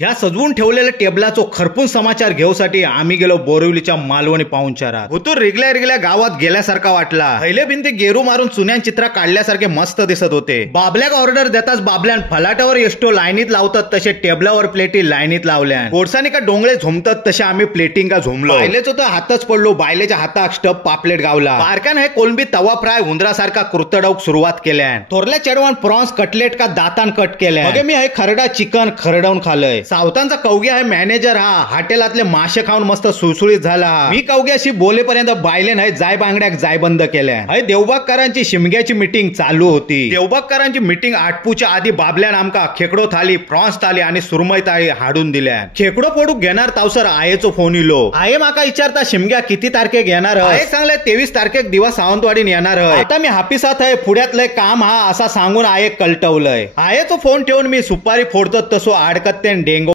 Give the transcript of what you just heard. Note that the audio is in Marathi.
ह्या सजवून ठेवलेल्या टेबलाचो खरपून समाचार घेऊसाठी आम्ही गेलो बोरिवलीच्या मालवणी पाहुणचारात. भुतूर रिगल्या रिगल्या गावात गेल्यासारखा वाटला. पहिले भिंती गेरू मारून चुन्यान चित्र काढल्यासारखे मस्त दिसत होते. बाबल्याक ऑर्डर देताच बाबल्यान फलाटावर एस्टो लाईनीत लावतात तसे टेबलावर प्लेटी लाईनीत लावल्या. गोडसानी का डोंगळे झोमतात तसे आम्ही प्लेटिंग का झोमलो. बायलेचो तर हातच पडलो. बायलेच्या हाताक स्टफ पापलेट गावला. बारकान हे कोलंबी तवा फ्राय उंदरासारखा कुरतडवूक सुरुवात केल्यान. थोरल्या चेडवान प्रॉन्स कटलेट का दातान कट केल्या. मगे मी हे खरडा चिकन खरडवून खालय. सावतांचा कवग्या आहे मॅनेजर हा हॉटेलातले मासे खाऊन मस्त सुळसुळीत झाला. मी कवग्याशी बोलेपर्यंत बायलेन हय जाय बांगड्याक जाय बंद केल्या. हय देवबागकरांची शिमग्याची मीटिंग चालू होती. देवबागकरांची मीटिंग आटपूच्या आधी बाबल्यान आमका खेकडो थाली प्रॉन्स थाली आणि सुरमई थाली हाडून दिल्या. खेकडो फोडूक घेणार तावसर आयेचो फोन इलो. आये माका विचारता शिमग्या किती तारखेक येणार हय. आये सांगले 23 तारखेक दिवस सावंतवाडीन येणार हय. आता मी हापिसात हय पुढ्यातलंय काम हा असा सांगून आये कलटवलंय. आयेचो फोन ठेवून मी सुपारी फोडतो तसो आडकत्तेन